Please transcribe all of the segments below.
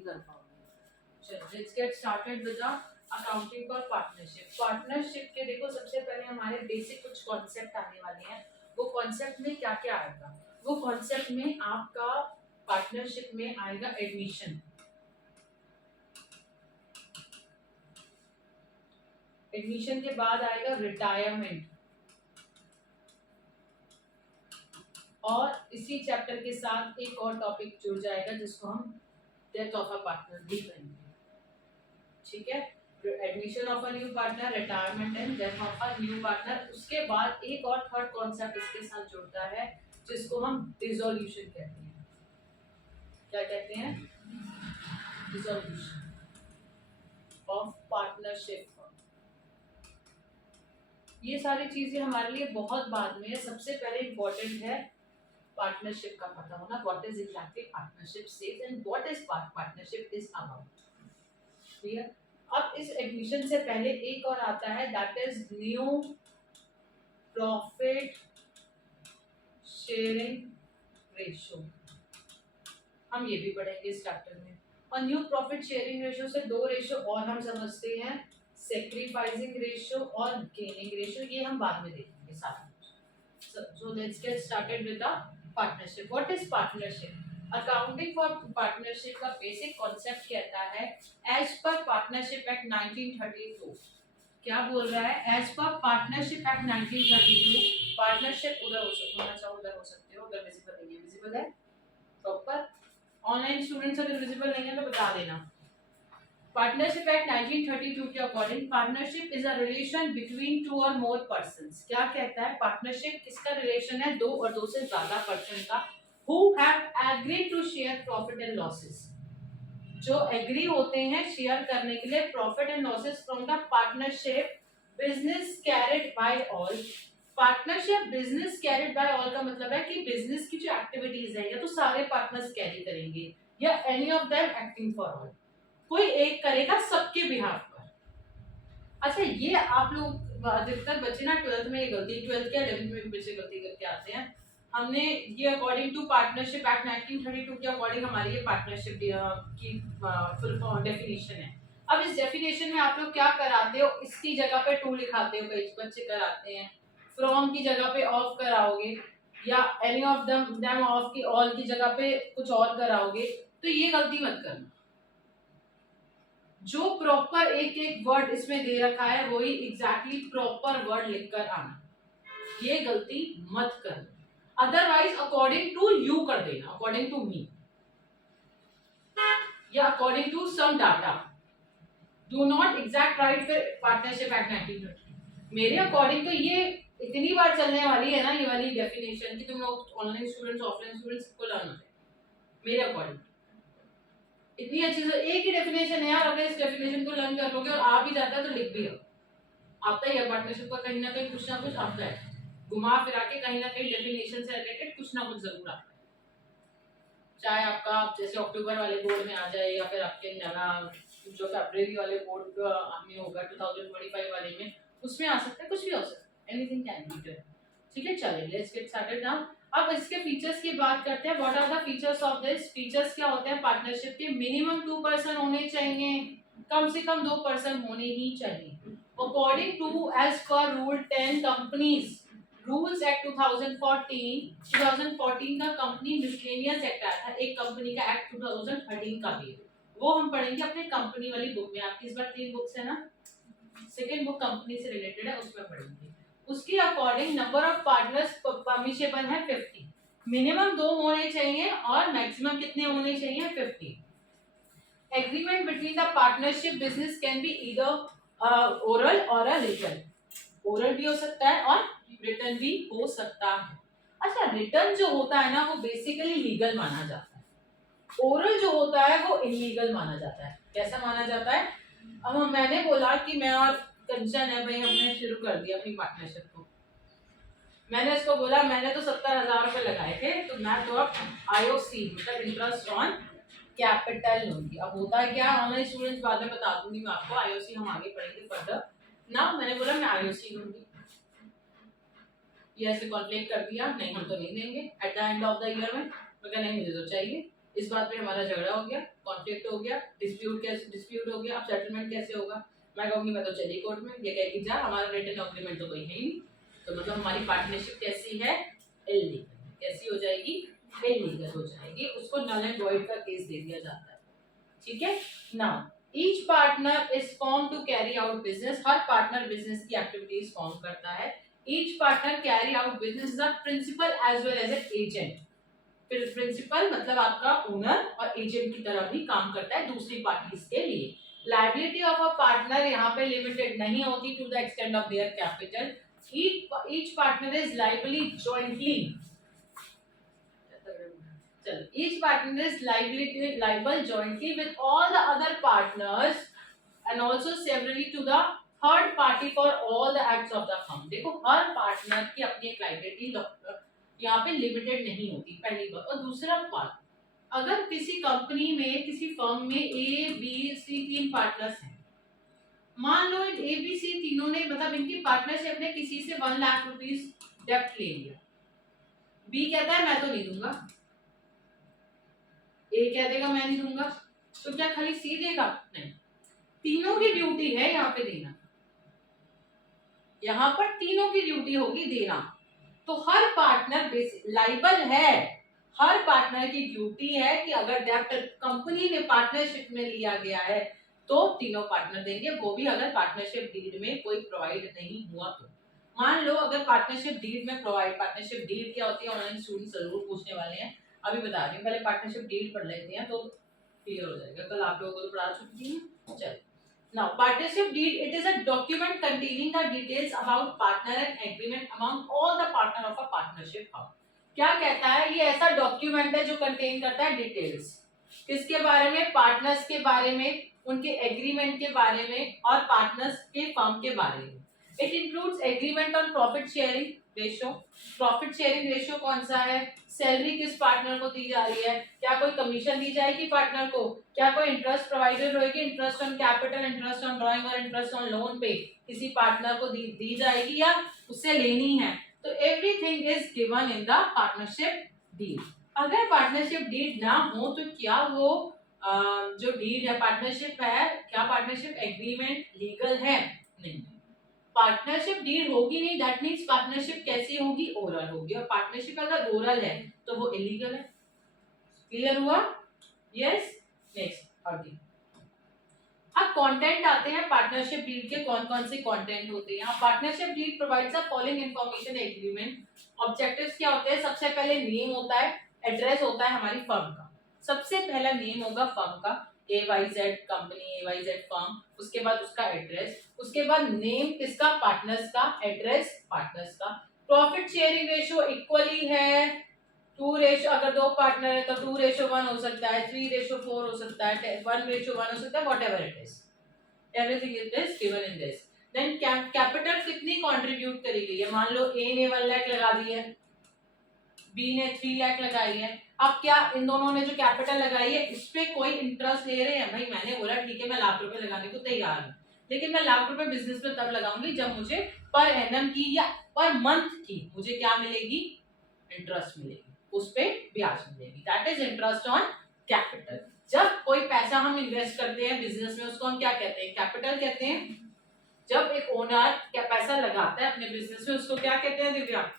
कर पाओगे। चलो let's get started with the accounting for partnership. Partnership के देखो सबसे पहले हमारे बेसिक कुछ कॉन्सेप्ट आने वाले हैं। वो कॉन्सेप्ट में क्या क्या आएगा? वो कॉन्सेप्ट में आपका पार्टनरशिप में आएगा एडमिशन, एडमिशन के बाद आएगा रिटायरमेंट, और इसी चैप्टर के साथ एक और टॉपिक जुड़ जाएगा जिसको हम डेथ ऑफ अ पार्टनर भी करेंगे। ठीक है, admission of a new partner, retirement and death of a new partner. उसके बाद एक और थर्ड कॉन्सेप्ट इसके साथ जुड़ता है जिसको हम डिसोल्यूशन कहते हैं। क्या कहते हैं? Dissolution of partnership. ये सारी चीजें हमारे लिए बहुत बाद में है। सबसे पहले इंपॉर्टेंट है पार्टनरशिप का पता होना, what is exactly partnership says and what is partnership is about. Clear? अब इस एडमिशन से पहले एक और आता है, that is new profit sharing ratio. हम ये भी पढ़ेंगे इस चैप्टर में। और न्यू प्रॉफिट शेयरिंग रेशियो से दो रेशियो और हम समझते हैं, सैक्रिफाइसिंग रेशियो और गेनिंग रेशियो। ये हम बाद में देखेंगे साथ में। So let's get started with the partnership. What is partnership? Accounting for partnership का बेसिक कॉन्सेप्ट कहता है, एज पर पार्टनरशिप एक्ट 1932। क्या बोल रहा है? As per partnership act 1932। Partnership उधर होना चाहिए, उधर हो सकते हो, उधर विजिबल नहीं है। विजिबल है प्रॉपर? ऑनलाइन स्टूडेंट्स अगर विजिबल नहीं है तो बता देना। पार्टनरशिप एक्ट 1932 के according partnership is a relation between two और मोर पर्संस। क्या कहता है? पार्टनरशिप किसका रिलेशन है? दो और दो से ज्यादा पर्सन का, who have agreed to share profit and losses। जो एग्री होते हैं शेयर करने के लिए profit and losses from the partnership business carried by all. Partnership business carried by all का मतलब है कि बिजनेस की जो एक्टिविटीज है या तो सारे पार्टनर्स कैरी करेंगे या any of them acting for all, कोई एक करेगा सबके बिहाफ पर। अच्छा, ये आप लोग अधिकतर बच्चे ना 12th में ये गलती, 12th के 11th में बच्चे गलती करके आते हैं। हमने ये अकॉर्डिंग टू पार्टनरशिप एक्ट 1932 के अकॉर्डिंग हमारी ये पार्टनरशिप की फुल डेफिनेशन है। अब इस डेफिनेशन में आप लोग क्या कराते हो? इसकी जगह पे टू लिखाते हो, कई बच्चे कराते हैं। फ्रॉम की जगह पे ऑफ कराओगे, या एनी ऑफ देम ऑफ की ऑल की जगह पे कुछ और कराओगे, तो ये गलती मत करना। जो प्रॉपर एक एक वर्ड इसमें दे रखा है वही एग्जैक्टली प्रॉपर वर्ड लिखकर आना, ये गलती मत करना। अदरवाइज अकॉर्डिंग टू यू कर देना, अकॉर्डिंग टू मी या according to some data. Do not exact right फिर पार्टनरशिप एक्ट 1930। मेरे अकॉर्डिंग तो ये इतनी बार चलने वाली है ना ये वाली डेफिनेशन कि तुम लोग ऑनलाइन स्टूडेंट्स ऑफलाइन स्टूडेंट्स को लर्न होते हैं। मेरे अकॉर्डिंग इतनी अच्छी से एक ही डेफिनेशन है यार, अगर इस डेफिनेशन को लर्न कर लोगे और आ भी जाता है तो लिख भी आता ही है। पार्टनरशिप का कहीं ना कुछ आता है, घुमा फिरा के कहीं ना कहीं डेफिनेशन से रिलेटेड कुछ ना कुछ जरूर आता है। चाहे आपका जैसे अक्टूबर वाले बोर्ड में आ जाए या फिर आपके जो फरवरी वाले बोर्ड में होगा 2025 वाले में, उसमें आ सकता है, कुछ भी हो सकता है, एनीथिंग कैन बी डन। ठीक है, चलिए लेट्स गेट स्टार्टेड नाउ। अब इसके फीचर्स की बात करते हैं। What are the features of this? Features क्या होते हैं पार्टनरशिप के? मिनिमम 2 पर्सन होने चाहिए, कम से कम 2 पर्सन होने ही चाहिए। According to as per rule 10 companies rules act 2014 का कंपनी मिसलेनियस एक्ट आया था, एक कंपनी का एक्ट 2013 का भी, वो हम पढ़ेंगे अपने कंपनी वाली बुक में। आपकी इस बार 3 बुक्स है ना, सेकंड बुक कंपनी से रिलेटेड है, उसमें पढ़ेंगे। उसके according number of partners permissible है 50, मिनिमम 2 होने चाहिए और मैक्सिमम कितने होने चाहिए? 50। Agreement between the partnership business can be either oral और अ रिटन। ओरल भी हो सकता है और रिटन भी हो सकता है। अच्छा, रिटन जो होता है ना वो बेसिकली लीगल माना जाता है, ओरल जो होता है वो इलीगल माना जाता है। कैसा माना जाता है? अब मैंने बोला कि मैं और कंचन है भाई, हमने शुरू कर दिया अपनी पार्टनरशिप को। मैंने इसको बोला मैंने तो 70,000 रुपए लगाए थे, तो मैं तो अब आईओसी मतलब इंटरेस्ट ऑन कैपिटल लूंगी। अब होता है क्या, ऑनलाइन स्टूडेंट्स बाद में बता दूंगी मैं आपको, आईओसी हम आगे पढ़ेंगे फर्दर ना। मैंने बोला मैं आईओसी लूंगी, ये ऐसे कॉन्फ्लिक्ट कर दिया, नहीं हम तो नहीं देंगे at the end of the year में। मगर नहीं, मुझे तो चाहिए। इस बात पे हमारा झगड़ा हो गया। कॉन्फ्लिक्ट हो गया, डिस्प्यूट हो गया, अब सेटलमेंट कैसे होगा? मैं कहूंगी मैं तो चली कोर्ट में, ये कहेगी जा हमारा रिटन एग्रीमेंट तो कोई है ही नहीं, तो मतलब हमारी पार्टनरशिप कैसी है? इल्लीगल। कैसी हो जाएगी? इल्लीगल हो जाएगी, उसको नल एंड वॉइड का केस दे दिया जाता है। ठीक है। Now each partner is form to carry out business, हर पार्टनर बिजनेस की एक्टिविटीज फॉर्म करता है। Each partner carry out business as a principal as well as an agent. Principal मतलब आपका ओनर और एजेंट की तरह भी काम करता है दूसरी पार्टीज के लिए। लायबिलिटी ऑफ अ पार्टनर यहाँ पे लिमिटेड नहीं होती to the extend of their capital. each partner is liable jointly, each partner is liable jointly with all the other partners and also severally to the third party for all the acts of the firm। देखो हर partner की अपनी एक liability यहाँ पे limited नहीं होती, पहली बात। और दूसरा बात, अगर किसी कंपनी में किसी फर्म में ए बी सी 3 पार्टनर्स हैं, मान लो ए बी सी तीनों ने मतलब इनकी पार्टनरशिप ने किसी से 1 लाख रुपीस डेब्ट ले लिया, बी कहता है मैं तो नहीं दूंगा, ए कह देगा मैं नहीं दूंगा, तो क्या खाली सी देगा? नहीं, तीनों की ड्यूटी है यहाँ पे देना, यहाँ पर तीनों की ड्यूटी होगी देना। तो हर पार्टनर लाइबल है, हर पार्टनर की ड्यूटी है कि अगर डेब्ट कंपनी ने पार्टनरशिप में लिया गया है तो तीनों पार्टनर देंगे, वो भी अगर पार्टनरशिप डीड में कोई प्रोवाइड नहीं हुआ तो। मान लो अगर पार्टनरशिप डीड में प्रोवाइड, पार्टनरशिप डीड क्या होती है ऑनलाइन स्टूडेंट जरूर पूछने वाले हैं, अभी बता रही हूँ, पहले पार्टनरशिप डीड पढ़ लेते हैं तो क्लियर हो जाएगा, कल आप लोगों को तो पढ़ा चुकी हूँ। चल now partnership deed, it is a document containing the details about partner and agreement among all the partner of a partnership firm। क्या कहता है? ये ऐसा डॉक्यूमेंट है जो कंटेन करता है डिटेल्स किसके बारे में? पार्टनर्स के बारे में, उनके एग्रीमेंट के बारे में और पार्टनर्स के फर्म के बारे में। It includes agreement on profit sharing ratio. Profit sharing ratio कौन सा है? सैलरी किस पार्टनर को दी जा रही है, क्या कोई कमीशन दी जाएगी पार्टनर को, क्या कोई इंटरेस्ट प्रोवाइडेड होगी, interest on capital, interest on drawing और इंटरेस्ट ऑन लोन पे किसी पार्टनर को दी जाएगी या उससे लेनी है। तो everything is given in the partnership deed. अगर पार्टनरशिप डीड ना हो तो क्या वो जो डीड है पार्टनरशिप है, क्या पार्टनरशिप एग्रीमेंट लीगल है? नहीं। पार्टनरशिप डीड होगी नहीं, दैट मींस पार्टनरशिप कैसी होगी? ओरल होगी, और पार्टनरशिप अगर ओरल है तो वो इलीगल है। क्लियर हुआ? यस। नेक्स्ट आगे अब कंटेंट आते हैं पार्टनरशिप डीड के, कौन कौन से कंटेंट होते हैं। Partnership deed provides a following information agreement. Objectives क्या होते हैं? सबसे पहले नेम होता है, एड्रेस होता है हमारी फर्म का, सबसे पहला नेम होगा फर्म का, AYZ कंपनी, AYZ फर्म, उसके बाद उसका एड्रेस, उसके बाद नेम किसका? पार्टनर्स का, एड्रेस पार्टनर्स का। प्रॉफिट शेयरिंग रेशियो इक्वली है, 2 रेशियो, अगर 2 पार्टनर है तो 2:1 हो सकता है, 3:4 हो सकता है, 1:1 हो सकता है, whatever it is, everything it is given in this. Then capital कितनी कंट्रीब्यूट करी गई है? मान लो A ने 1 लाख लगा दी है, B ने 3 लाख लगाई है। अब क्या इन दोनों ने जो कैपिटल लगाई है इस पे कोई इंटरेस्ट ले रहे हैं? भाई मैंने बोला ठीक है मैं लाख रुपए लगाने को तैयार हूँ, लेकिन मैं लाख रुपए बिजनेस में तब लगाऊंगी जब मुझे पर एनम की या पर मंथ की मुझे क्या मिलेगी? इंटरेस्ट मिलेगी, उस पे ब्याज मिलेगी, that is interest on capital. जब कोई पैसा हम इन्वेस्ट करते हैं बिजनेस में उसको हम क्या कहते हैं? कैपिटल कहते हैं। जब एक ओनर क्या पैसा लगाता है अपने बिजनेस में उसको क्या कहते हैं दिव्या?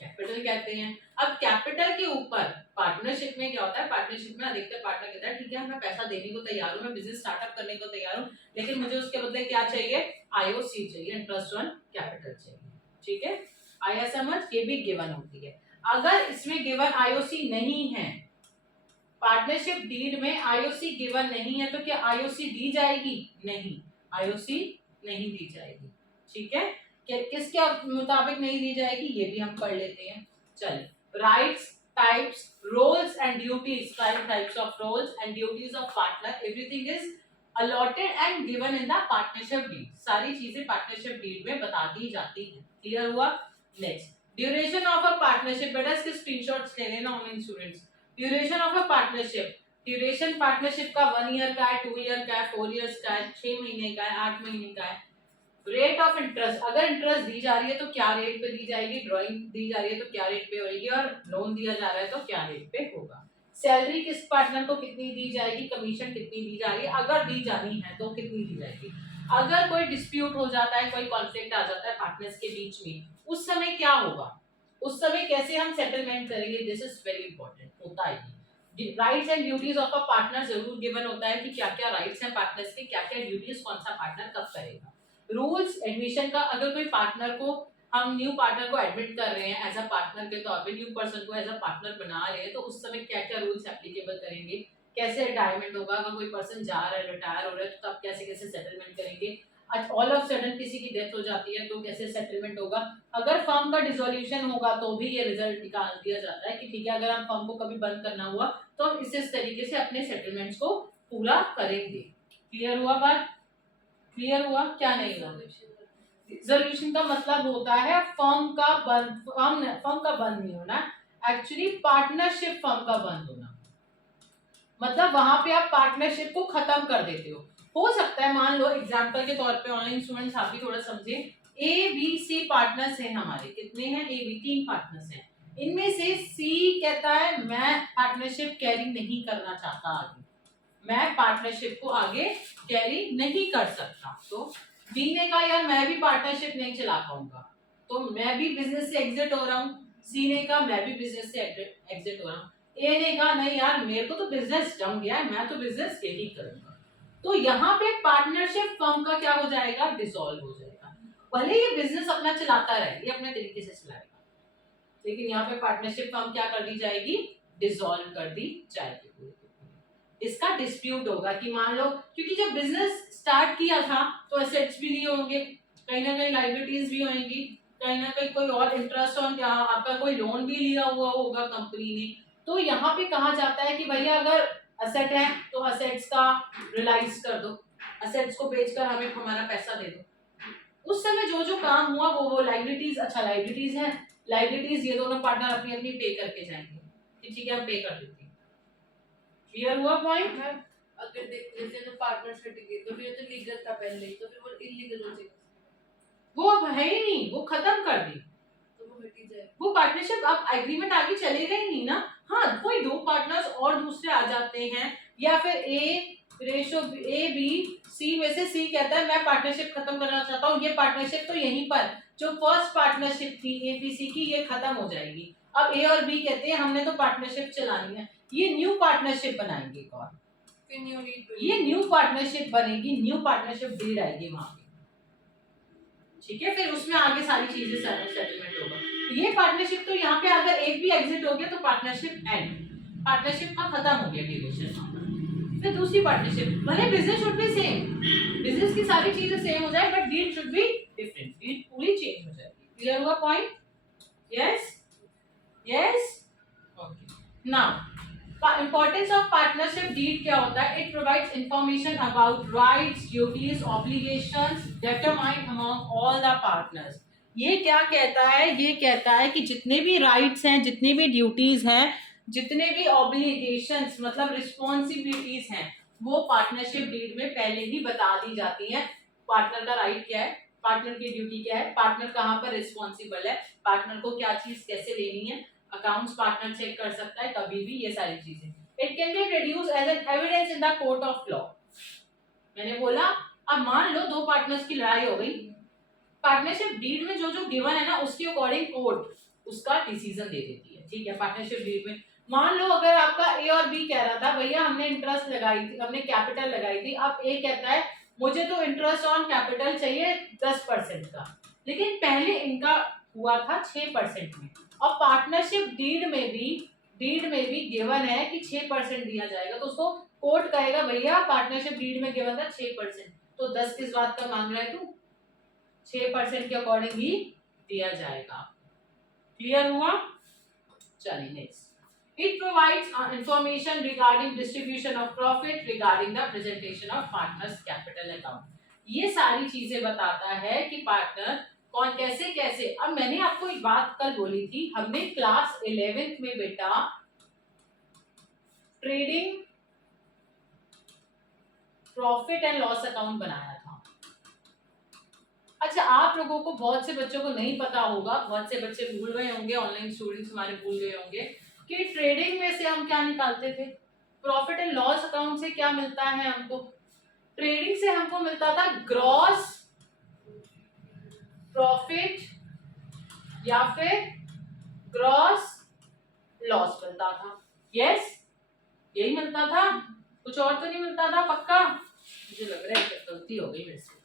कैपिटल कहते हैं। अब कैपिटल के ऊपर पार्टनरशिप में क्या होता है? पार्टनरशिप में अधिकतर पार्टनर कहता है ठीक है मैं पैसा देने को तैयार हूँ, मैं बिजनेस स्टार्टअप करने को तैयार हूँ, लेकिन मुझे उसके बदले क्या चाहिए? IOC चाहिए, इंटरेस्ट ऑन कैपिटल चाहिए। ठीक है, आया समझ? ये भी गिवन होती है। अगर इसमें गिवन IOC नहीं है, पार्टनरशिप डीड में IOC गिवन नहीं है, तो क्या IOC दी जाएगी? नहीं, IOC नहीं दी जाएगी। ठीक है, किसके मुताबिक नहीं दी जाएगी ये भी हम पढ़ लेते हैं। चलिए, rights, types, roles and duties, types of roles and duties of partner, everything is allotted and given in the partnership deed. सारी चीजें पार्टनरशिप डीड में बता दी जाती हैं। क्लियर हुआ? Next, duration of a partnership. बेटा इसके स्क्रीनशॉट्स ले लेना online students. Duration of a partnership, duration partnership का 1 ईयर का है, 2 ईयर का है, 4 इयर्स का है, 6 महीने का है, 8 महीने का है। रेट ऑफ इंटरेस्ट, अगर इंटरेस्ट दी जा रही है तो क्या रेट पे दी जाएगी, ड्राइंग दी जा रही है तो क्या रेट पे होगी, और लोन दिया जा रहा है तो क्या रेट पे होगा। सैलरी किस पार्टनर को कितनी दी जाएगी, कमीशन कितनी दी जा रही है, अगर दी जानी है तो कितनी दी जाएगी। अगर कोई डिस्प्यूट हो जाता है, कोई कॉन्फ्लिक्ट आ जाता है पार्टनर्स के बीच में, उस समय क्या होगा, उस समय कैसे हम सेटलमेंट करेंगे, दिस इज वेरी इंपॉर्टेंट होता है। Rights and duties of a partner जरूर गिवन होता है कि क्या क्या राइट्स हैं पार्टनर्स के, क्या क्या ड्यूटीज कौन सा पार्टनर कब करेगा। रूल्स एडमिशन का, अगर कोई पार्टनर को, हम न्यू पार्टनर को एडमिट कर रहे हैं एज अ पार्टनर के तौर पे, न्यू पर्सन को एज अ पार्टनर बना रहे हैं, तो उस समय क्या क्या रूल्स एप्लीकेबल करेंगे, कैसे रिटायरमेंट होगा, अगर कोई पर्सन जा रहा है, रिटायर हो रहा है, तो तब कैसे कैसे सेटलमेंट करेंगे। ऑल ऑफ सडन किसी की डेथ हो जाती है तो कैसे सेटलमेंट होगा। अगर फर्म का डिसोल्यूशन होगा तो भी ये रिजल्ट निकाल दिया जाता है कि ठीक है, अगर हम फर्म को कभी बंद करना हुआ तो हम इस तरीके से अपने सेटलमेंट्स को पूरा करेंगे। क्लियर हुआ बात, क्लियर हुआ क्या नहीं हुआ। रिजोल्यूशन का मतलब होता है फर्म का बंद नहीं होना, एक्चुअली पार्टनरशिप फर्म का बंद होना, मतलब वहां पे आप पार्टनरशिप को खत्म कर देते हो सकता है, मान लो एग्जांपल के तौर पे ऑनलाइन स्टूडेंट्स आप भी थोड़ा समझे, ए बी सी पार्टनर्स हैं हमारे, कितने हैं, ए बी 3 पार्टनर्स हैं, इनमें से सी कहता है मैं पार्टनरशिप कैरी नहीं करना चाहता, आगे मैं पार्टनरशिप को आगे कैरी नहीं कर सकता, तो बी ने कहा यार मैं भी पार्टनरशिप नहीं चला पाऊंगा, तो मैं भी बिजनेस से एग्जिट हो रहा हूँ, सी ने कहा मैं भी बिजनेस से एग्जिट हो रहा हूँ, ए ने कहा नहीं यार मेरे को तो बिजनेस जम गया है, मैं तो बिजनेस यही करूंगा, तो यहाँ पे पार्टनरशिप फर्म का क्या हो जाएगा, डिसॉल्व हो जाएगा। भले ये बिजनेस अपना चलाता रहे, ये अपने तरीके से चलाएगा, लेकिन यहाँ पे पार्टनरशिप फर्म क्या कर दी जाएगी, डिसॉल्व कर दी जाएगी। इसका डिस्प्यूट होगा कि मान लो, क्योंकि जब बिजनेस स्टार्ट किया था तो एसेट्स भी नहीं होंगे, कहीं ना कहीं लाइबिलिटीज भी होंगी, कहीं ना कहीं कोई और इंटरेस्ट ऑन, आपका कोई लोन भी लिया हुआ होगा कंपनी ने, तो यहाँ पे कहा जाता है कि भैया अगर असेट है तो असेट्स का रिलाइज कर दो, असेट्स को बेचकर हमें हमारा पैसा दे दो। उस समय जो जो काम हुआ वो लाइबिलिटीज, अच्छा लाइबिलिटीज है, लाइबिलिटीज ये दोनों पार्टनर अपनी अपनी पे करके जाएंगे कि ठीक है हम पे कर देते हैं। क्लियर हुआ पॉइंट। अगर जैसे तो पार्टनरशिप की तो फिर तो लीगल था पहले ही, तो फिर वो इलीगल हो जाएगा, वो अब है ही नहीं, वो खत्म कर दी, तो वो हट ही जाए, वो पार्टनरशिप अब एग्रीमेंट आगे चलेगा ही नहीं ना। हाँ कोई दो पार्टनर्स और दूसरे आ जाते हैं, या फिर ए बी सी में से सी कहता है मैं पार्टनरशिप खत्म करना चाहता हूँ, ये पार्टनरशिप तो यहीं पर जो फर्स्ट पार्टनरशिप थी एपीसी की ये खत्म हो जाएगी, अब ए और बी कहते हैं हमने तो पार्टनरशिप चलानी है, ये न्यू पार्टनरशिप बनाएंगे एक और, ये न्यू पार्टनरशिप बनेगी, न्यू पार्टनरशिप डीड आएगी वहां पे, ठीक है, फिर उसमें आगे सारी चीजें सेटलमेंट होगा। ये पार्टनरशिप तो यहाँ पे अगर एक भी एग्जिट हो गया तो पार्टनरशिप एंड, पार्टनरशिप का खत्म हो गया डिविजन। फिर दूसरी पार्टनरशिप, भले business should be same, business की सारी चीजें सेम हो जाए but deal should be different, deal पूरी चेंज हो जाएगी। क्लियर हुआ point, yes yes okay. Now importance of partnership deed क्या होता है, it provides information about rights duties obligations determined among all the partners. ये क्या कहता है, ये कहता है कि जितने भी राइट्स हैं, जितने भी ड्यूटीज हैं, जितने भी ऑब्लिगेशंस मतलब रिस्पॉन्सिबिलिटीज हैं, वो पार्टनरशिप डीड में पहले ही बता दी जाती हैं। पार्टनर का राइट क्या है, पार्टनर की ड्यूटी क्या है, पार्टनर कहाँ पर रिस्पॉन्सिबल है, पार्टनर को क्या चीज कैसे लेनी है, अकाउंट्स पार्टनर चेक कर सकता है कभी भी, ये सारी चीजें। It can be produce as an evidence in the court of law. मैंने बोला अब मान लो दो पार्टनर्स की लड़ाई हो गई, पार्टनरशिप डीड में जो जो गिवन है ना उसके अकॉर्डिंग कोर्ट उसका डिसीजन दे देती है, ठीक है। पार्टनरशिप डीड में मान लो अगर आपका ए और बी कह रहा था भैया हमने इंटरेस्ट लगाई थी, हमने कैपिटल लगाई थी, अब ए कहता है मुझे तो इंटरेस्ट ऑन कैपिटल चाहिए 10% का, लेकिन पहले इनका हुआ था 6% में, और पार्टनरशिप डीड में भी गिवन है कि 6% दिया जाएगा, तो उसको कोर्ट कहेगा भैया पार्टनरशिप डीड में गिवन था 6%, तो 10 किस बात का मांग रहा है तू, 6% के अकॉर्डिंग ही दिया जाएगा। क्लियर हुआ, चलिए next. It provides information regarding distribution of profit, regarding the presentation of partners capital account. ये सारी चीजें बताता है कि पार्टनर कौन कैसे कैसे। अब मैंने आपको एक बात कल बोली थी, हमने क्लास 11th में बेटा trading profit and loss account बनाया था। अच्छा आप लोगों को, बहुत से बच्चों को नहीं पता होगा, बहुत से बच्चे भूल गए होंगे, ऑनलाइन स्टूडेंट्स हमारे भूल गए होंगे। कि ट्रेडिंग में से हम क्या निकालते थे, प्रॉफिट एंड लॉस अकाउंट से क्या मिलता है हमको, ट्रेडिंग से हमको मिलता था ग्रॉस प्रॉफिट या फिर ग्रॉस लॉस मिलता था। यस, यही मिलता था, कुछ और तो नहीं मिलता था, पक्का? मुझे लग रहा है कि गलती हो गई मेरे से।